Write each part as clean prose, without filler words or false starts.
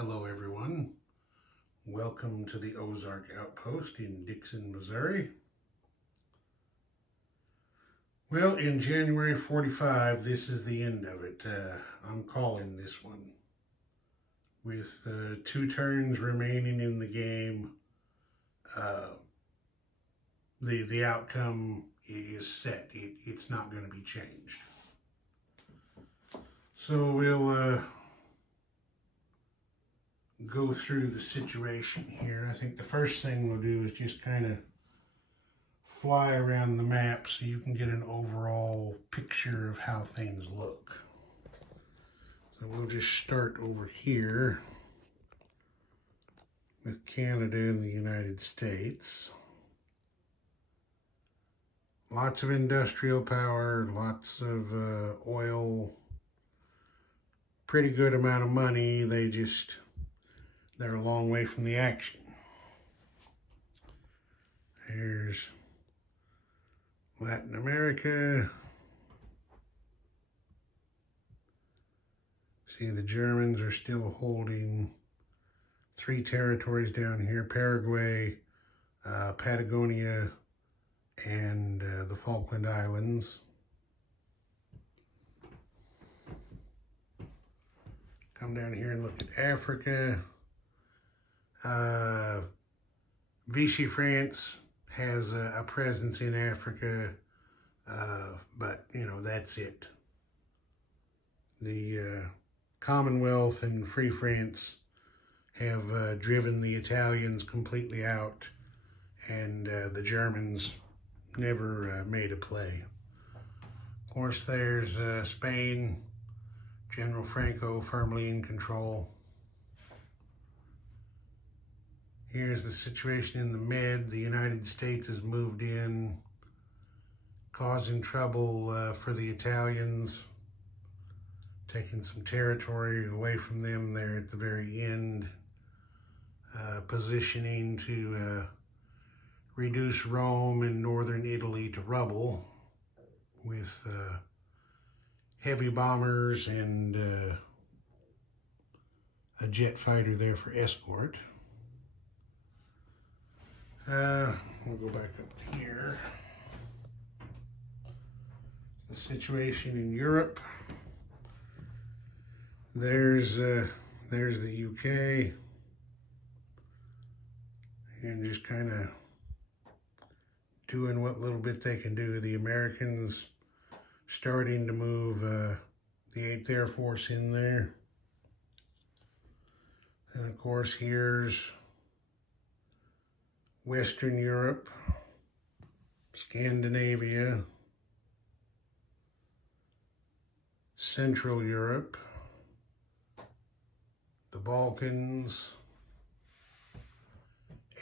Hello everyone, welcome to the Ozark Outpost in Dixon, Missouri. Well, in January 45, this is the end of it. I'm calling this one. With 2 turns remaining in the game, the outcome is set. It's not going to be changed. So we'll go through the situation here. I think the first thing we'll do is just kind of fly around the map so you can get an overall picture of how things look. So we'll just start over here with Canada and the United States. Lots of industrial power, lots of oil, pretty good amount of money. They're a long way from the action. Here's Latin America. See, the Germans are still holding 3 territories down here: Paraguay, Patagonia, and the Falkland Islands. Come down here and look at Africa. Vichy France has a presence in Africa, but that's it. The Commonwealth and Free France have driven the Italians completely out, and the Germans never made a play. Of course, there's Spain, General Franco firmly in control. Here's the situation in the Med. The United States has moved in, causing trouble for the Italians, taking some territory away from them there at the very end, positioning to reduce Rome and northern Italy to rubble with heavy bombers and a jet fighter there for escort. We'll go back up here. The situation in Europe. There's the UK, and just kind of doing what little bit they can do. The Americans starting to move the 8th Air Force in there. And of course, here's Western Europe, Scandinavia, Central Europe, the Balkans,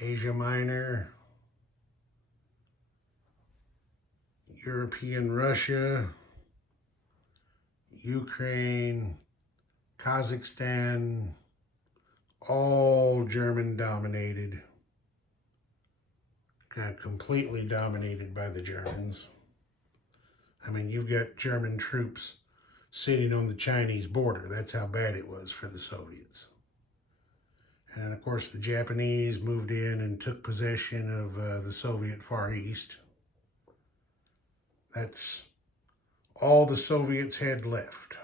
Asia Minor, European Russia, Ukraine, Kazakhstan, all German dominated. Completely dominated by the Germans. I mean, you've got German troops sitting on the Chinese border. That's how bad it was for the Soviets. And of course, the Japanese moved in and took possession of the Soviet Far East. That's all the Soviets had left.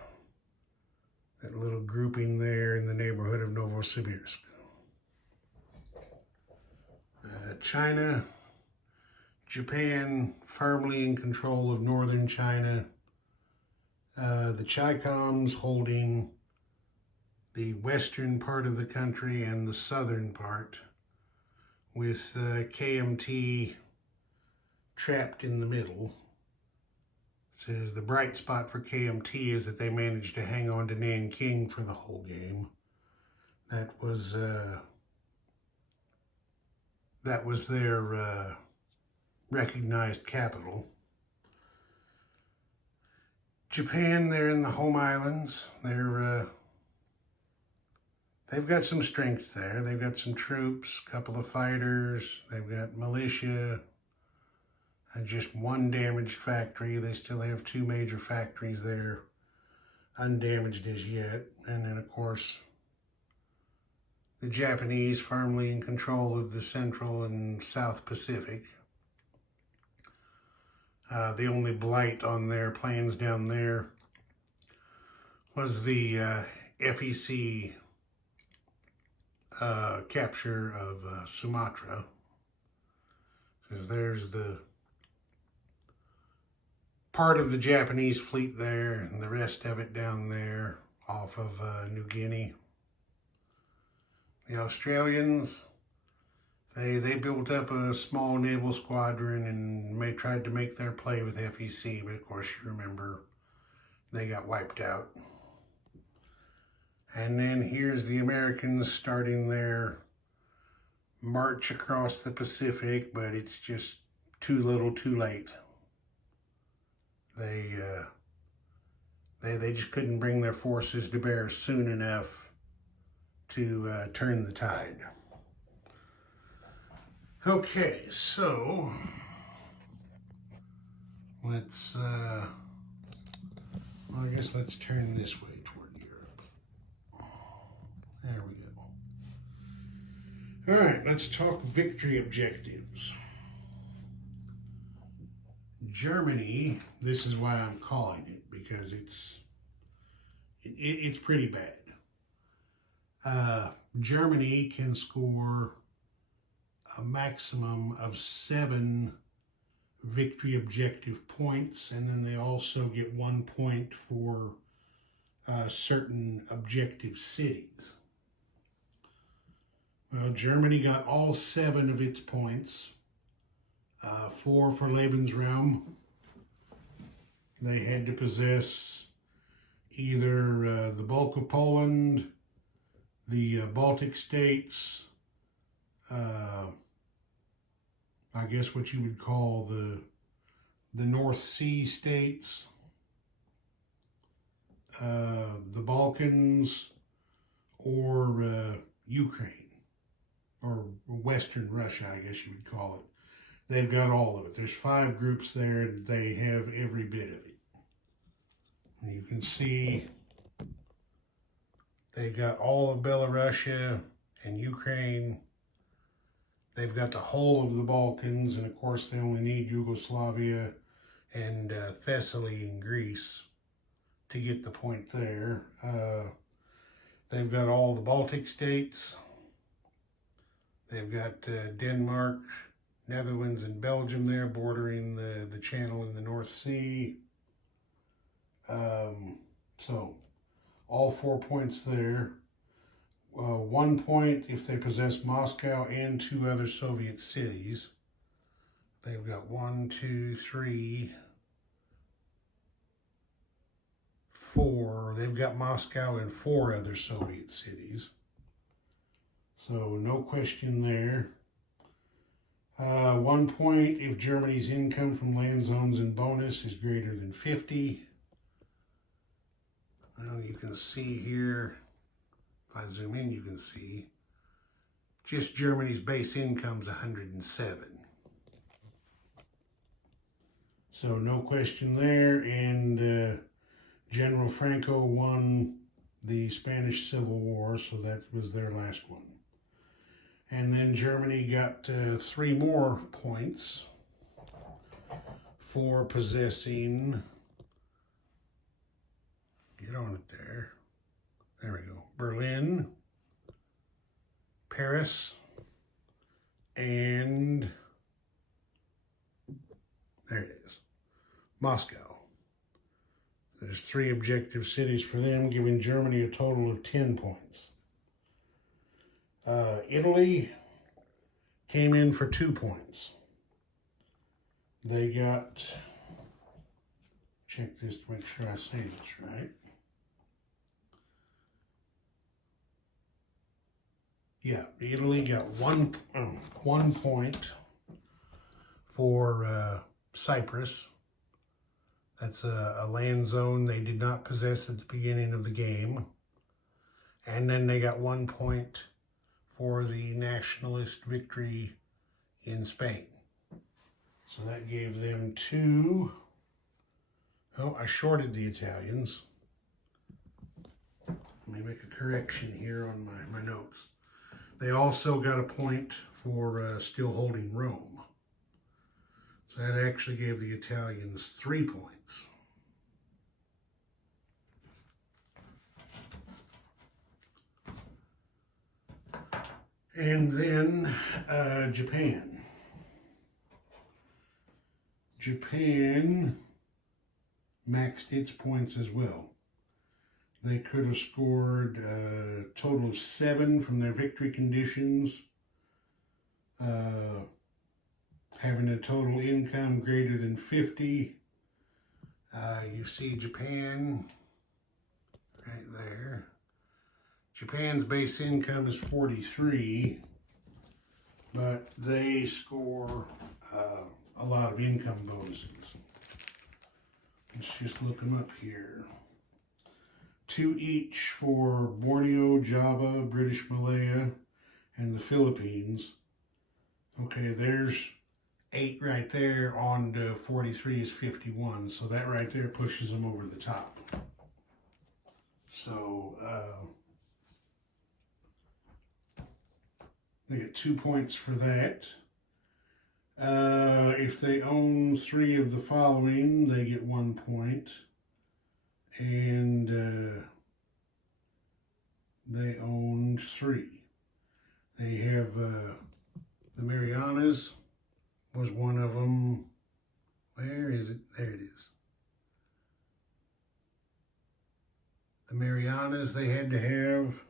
That little grouping there in the neighborhood of Novosibirsk. China, Japan firmly in control of northern China. The Chi-Coms holding the western part of the country and the southern part, with KMT trapped in the middle. So the bright spot for KMT is that they managed to hang on to Nanking for the whole game. That was their recognized capital. Japan, they're in the home islands. They've got some strength there. They've got some troops, a couple of fighters. They've got militia. And just 1 damaged factory. They still have 2 major factories there, undamaged as yet. And then, of course, the Japanese firmly in control of the Central and South Pacific. The only blight on their plans down there was the FEC capture of Sumatra, because there's the part of the Japanese fleet there and the rest of it down there off of New Guinea. The Australians, they built up a small naval squadron and tried to make their play with FEC, but of course you remember they got wiped out. And then here's the Americans starting their march across the Pacific, but it's just too little too late. They just couldn't bring their forces to bear soon enough to turn the tide. Okay, so let's, well, I guess let's turn this way toward Europe. There we go. All right, let's talk victory objectives. Germany, this is why I'm calling it, because it's pretty bad. Germany can score a maximum of 7 victory objective points, and then they also get 1 point for certain objective cities. Well, Germany got all 7 of its points, 4 for Lebensraum. They had to possess either the bulk of Poland, the Baltic states, I guess what you would call the North Sea states, the Balkans, or Ukraine, or Western Russia, I guess you would call it. They've got all of it. There's 5 groups there, and they have every bit of it. And you can see they got all of Belarusia and Ukraine. They've got the whole of the Balkans, and of course they only need Yugoslavia and Thessaly in Greece to get the point there. They've got all the Baltic states. They've got Denmark, Netherlands, and Belgium there, bordering the channel in the North Sea. So all 4 points there. 1 point if they possess Moscow and 2 other Soviet cities. They've got 1, 2, 3, 4. They've got Moscow and 4 other Soviet cities. So no question there. 1 point if Germany's income from land zones and bonus is greater than 50. Well, you can see here, if I zoom in, you can see just Germany's base income's 107. So no question there. And General Franco won the Spanish Civil War, so that was their last one. And then Germany got 3 more points for possessing, get on it there, there we go, Berlin, Paris, and there it is, Moscow. There's 3 objective cities for them, giving Germany a total of 10 points. Italy came in for 2 points. They got, check this to make sure I say this right. Yeah, Italy got one point for Cyprus. That's a land zone they did not possess at the beginning of the game. And then they got 1 point for the nationalist victory in Spain. So that gave them 2. Oh, I shorted the Italians. Let me make a correction here on my notes. They also got a point for still holding Rome. So that actually gave the Italians 3 points. And then Japan. Japan maxed its points as well. They could have scored a total of 7 from their victory conditions, having a total income greater than 50. You see Japan right there. Japan's base income is 43, but they score a lot of income bonuses. Let's just look them up here. 2 each for Borneo, Java, British Malaya, and the Philippines. Okay, there's 8 right there. On to 43 is 51, so that right there pushes them over the top. So they get 2 points for that. If they own 3 of the following, they get 1 point. And they owned 3. They have the Marianas was one of them. Where is it? There it is. The Marianas, they had to have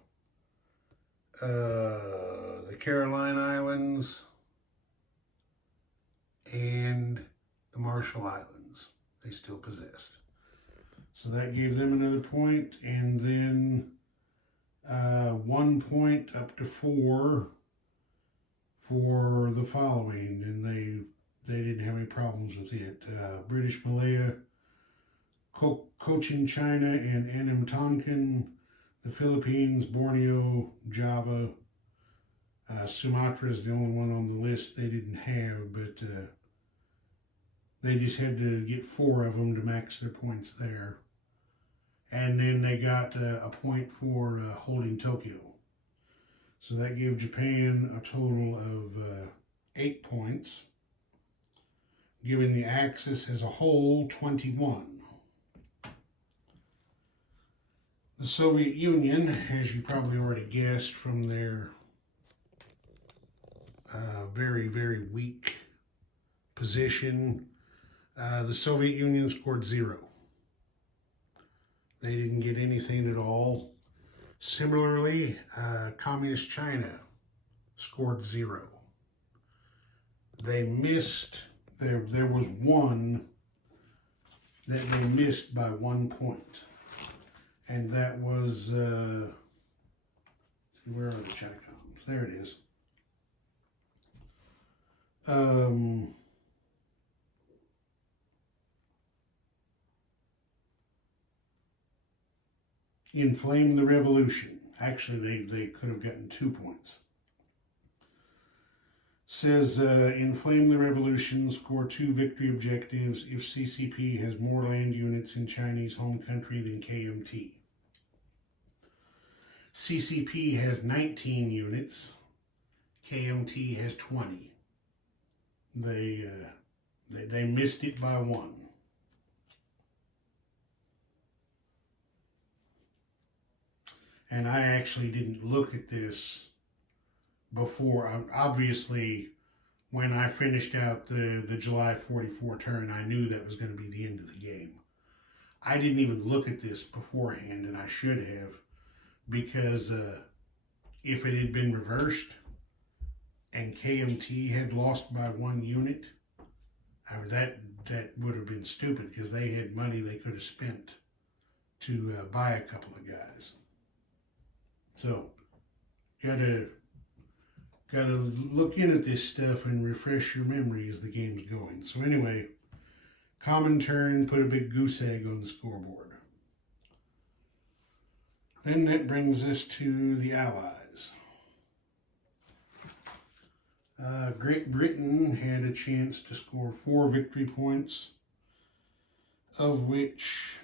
the Caroline Islands and the Marshall Islands they still possessed. So that gave them another point, and then 1 point up to 4 for the following, and they didn't have any problems with it. British Malaya, Cochin China, and Anam Tonkin, the Philippines, Borneo, Java. Sumatra is the only one on the list they didn't have, but they just had to get 4 of them to max their points there. And then they got a point for holding Tokyo. So that gave Japan a total of 8 points, giving the Axis as a whole 21. The Soviet Union, as you probably already guessed from their very, very weak position, the Soviet Union scored 0. They didn't get anything at all. Similarly, Communist China scored 0. They missed, there was one that they missed by 1 point. And that was, where are the Chi-Coms? There it is. Inflame the Revolution. Actually, they could have gotten 2 points. Says, inflame the revolution, score 2 victory objectives if CCP has more land units in Chinese home country than KMT. CCP has 19 units. KMT has 20. They missed it by 1. And I actually didn't look at this before. Obviously, when I finished out the July 44 turn, I knew that was going to be the end of the game. I didn't even look at this beforehand, and I should have, because if it had been reversed and KMT had lost by 1 unit, that would have been stupid, because they had money they could have spent to buy a couple of guys. So, gotta look in at this stuff and refresh your memory as the game's going. So anyway, common turn, put a big goose egg on the scoreboard. Then that brings us to the Allies. Great Britain had a chance to score 4 victory points, of which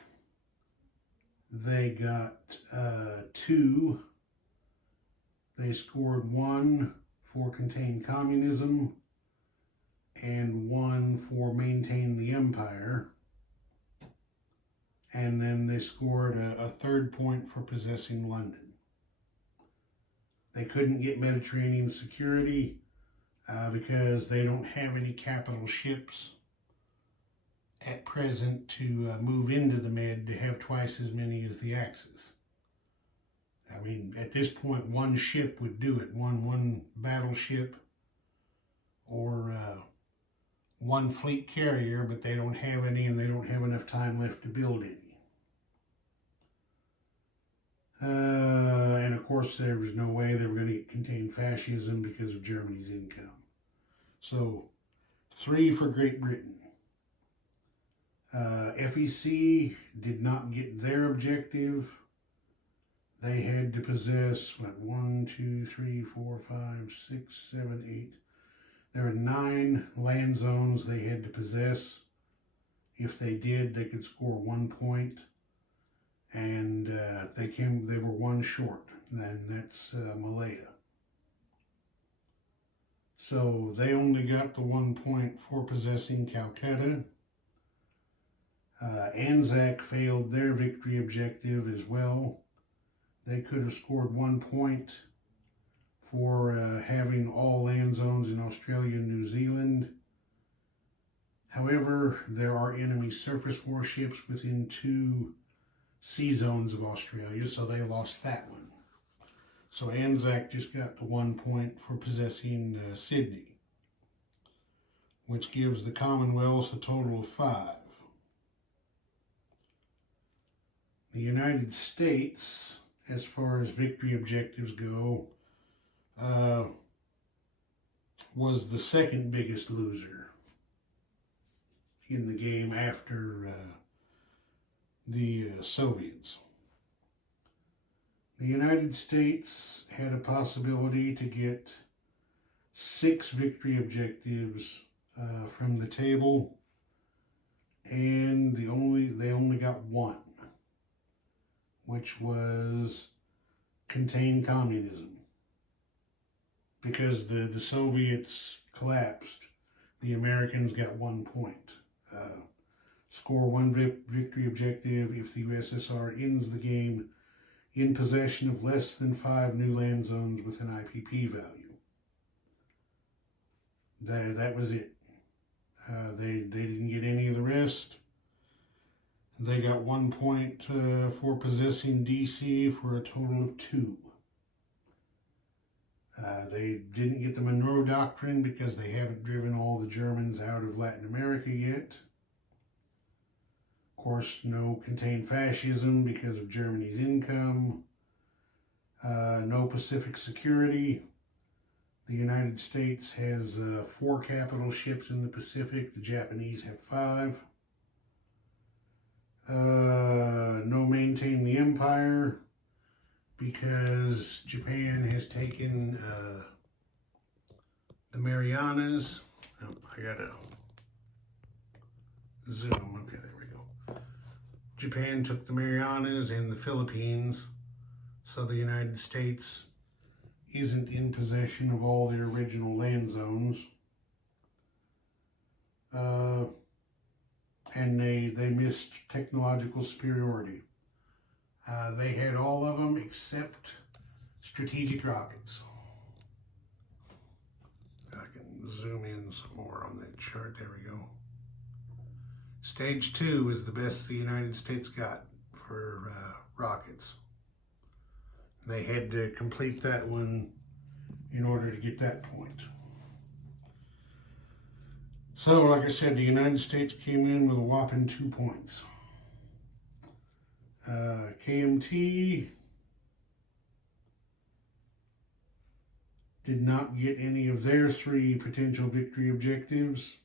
they got 2. They scored 1 for contain communism and 1 for maintain the empire. And then they scored a third point for possessing London. They couldn't get Mediterranean security because they don't have any capital ships at present to move into the Med to have twice as many as the Axis. I mean, at this point, one ship would do it. One battleship or one fleet carrier, but they don't have any, and they don't have enough time left to build any. And of course, there was no way they were going to contain fascism because of Germany's income. So, 3 for Great Britain. FEC did not get their objective. They had to possess, 1, 2, 3, 4, 5, 6, 7, 8. There were 9 land zones they had to possess. If they did, they could score 1 point. And they were 1 short, and that's Malaya. So they only got the 1 point for possessing Calcutta. Anzac failed their victory objective as well. They could have scored 1 point for having all land zones in Australia and New Zealand. However, there are enemy surface warships within 2 sea zones of Australia, so they lost that one. So Anzac just got the 1 point for possessing Sydney, which gives the Commonwealth a total of 5. The United States, as far as victory objectives go, was the second biggest loser in the game after the Soviets. The United States had a possibility to get 6 victory objectives from the table, and they only got 1, which was contain communism. Because the Soviets collapsed, the Americans got 1 point. Score 1 victory objective if the USSR ends the game in possession of less than 5 new land zones with an IPP value. That was it. They didn't get any of the rest. They got 1 point for possessing DC for a total of 2. They didn't get the Monroe Doctrine because they haven't driven all the Germans out of Latin America yet. Of course, no contain fascism because of Germany's income. No Pacific security. The United States has 4 capital ships in the Pacific. The Japanese have 5. No maintain the empire because Japan has taken the Marianas. Oh, I gotta zoom. Okay, there we go. Japan took the Marianas and the Philippines, so the United States isn't in possession of all their original land zones. And they missed technological superiority. They had all of them except strategic rockets. I can zoom in some more on that chart. There we go. Stage 2 is the best the United States got for rockets. They had to complete that one in order to get that point. So, like I said, the United States came in with a whopping 2 points. KMT did not get any of their 3 potential victory objectives.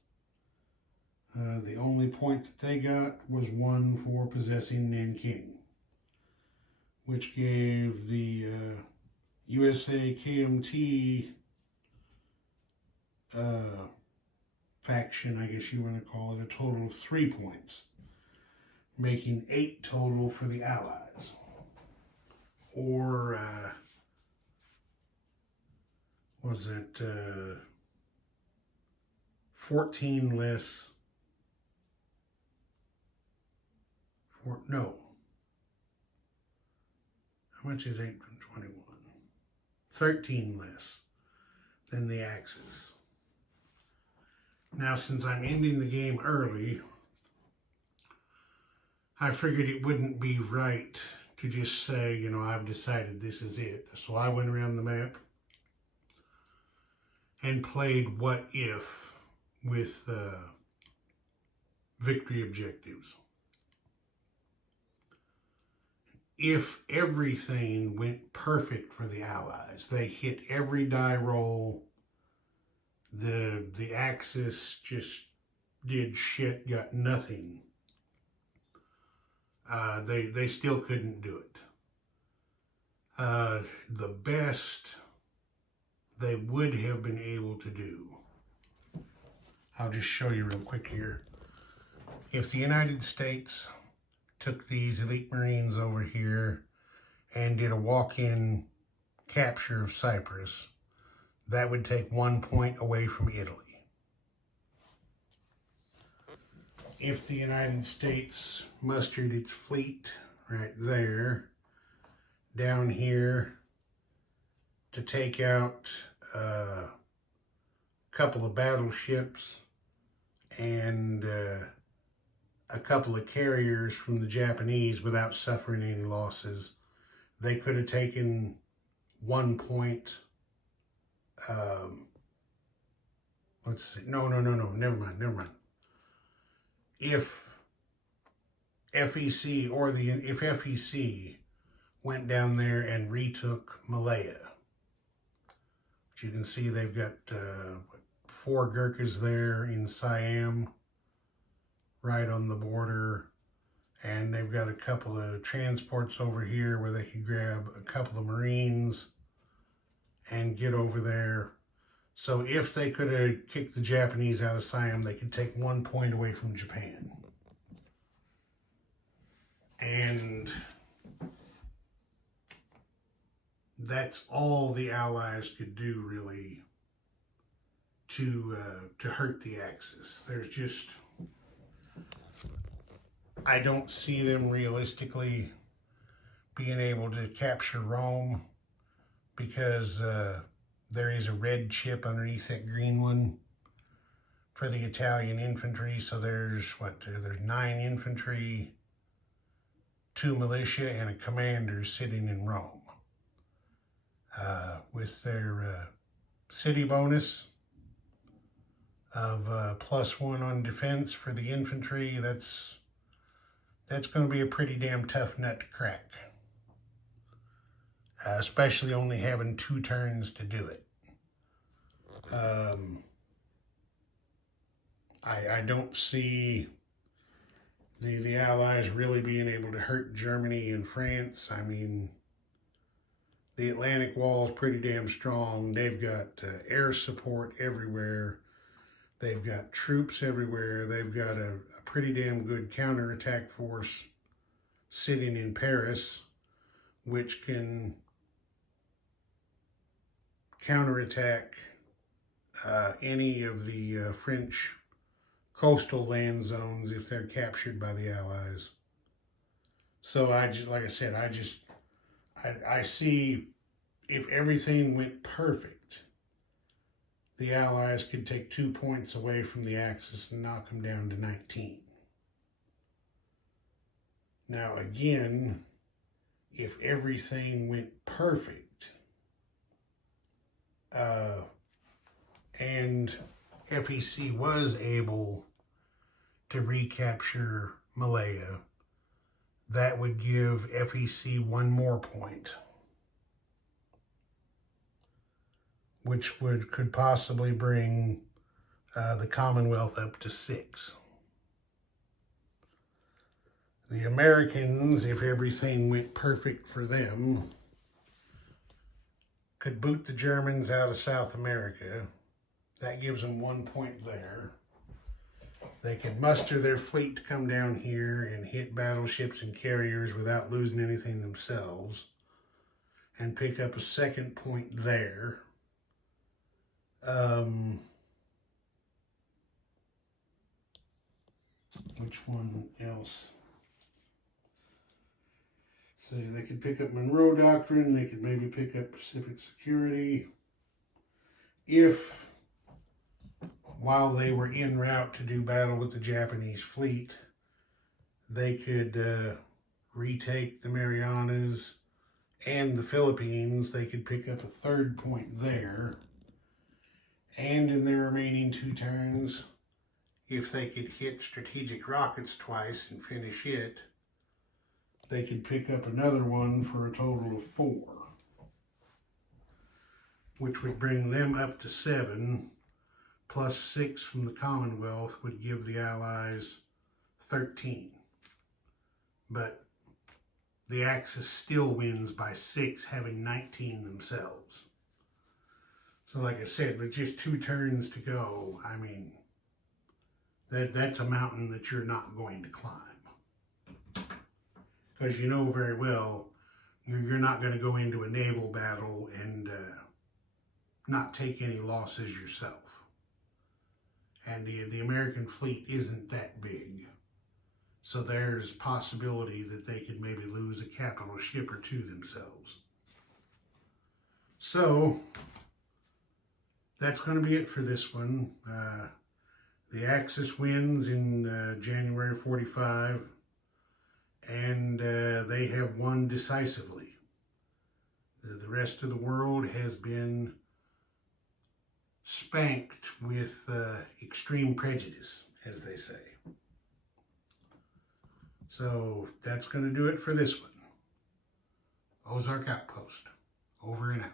The only point that they got was 1 for possessing Nanking, which gave the USA KMT faction, I guess you want to call it, a total of 3 points, making 8 total for the Allies. Or was it 14 less, no, how much is 8 from 21? 13 less than the Axis. Now, since I'm ending the game early, I figured it wouldn't be right to just say, you know, I've decided this is it. So I went around the map and played what if with victory objectives. If everything went perfect for the Allies, they hit every die roll, the Axis just did shit, got nothing. They still couldn't do it. The best they would have been able to do, I'll just show you real quick here. If the United States took these elite Marines over here and did a walk-in capture of Cyprus, that would take 1 point away from Italy. If the United States mustered its fleet right there, down here, to take out a couple of battleships and a couple of carriers from the Japanese without suffering any losses, they could have taken 1 point. Let's see. No. Never mind. If FEC if FEC went down there and retook Malaya, which you can see they've got 4 Gurkhas there in Siam, right on the border, and they've got a couple of transports over here where they could grab a couple of Marines and get over there. So if they could have kicked the Japanese out of Siam, they could take 1 point away from Japan. And that's all the Allies could do, really, to hurt the Axis. There's just, I don't see them realistically being able to capture Rome, because there is a red chip underneath that green one for the Italian infantry. So there's 9 infantry, 2 militia, and a commander sitting in Rome. With their city bonus of +1 on defense for the infantry, that's going to be a pretty damn tough nut to crack. Especially only having 2 turns to do it. I don't see the Allies really being able to hurt Germany and France. I mean, the Atlantic Wall is pretty damn strong. They've got air support everywhere. They've got troops everywhere. They've got a pretty damn good counterattack force sitting in Paris, which can counterattack any of the French coastal land zones if they're captured by the Allies. So I see if everything went perfect, the Allies could take 2 points away from the Axis and knock them down to 19. Now again, if everything went perfect, and FEC was able to recapture Malaya, that would give FEC 1 more point, which could possibly bring the Commonwealth up to 6. The Americans, if everything went perfect for them, could boot the Germans out of South America. That gives them 1 point there. They could muster their fleet to come down here and hit battleships and carriers without losing anything themselves, and pick up a 2nd point there. Which one else? So they could pick up Monroe Doctrine, they could maybe pick up Pacific Security. If, while they were en route to do battle with the Japanese fleet, they could retake the Marianas and the Philippines, they could pick up a third point there. And in their remaining 2 turns, if they could hit strategic rockets twice and finish it, they could pick up another one for a total of 4, which would bring them up to 7, plus 6 from the Commonwealth would give the Allies 13. But the Axis still wins by 6, having 19 themselves. So like I said, with just 2 turns to go, I mean, that's a mountain that you're not going to climb. Because you know very well, you're not going to go into a naval battle and not take any losses yourself. And the American fleet isn't that big. So there's possibility that they could maybe lose a capital ship or 2 themselves. So that's going to be it for this one. The Axis wins in January 45, and they have won decisively. The rest of the world has been spanked with extreme prejudice, as they say. So that's going to do it for this one. Ozark Outpost, over and out.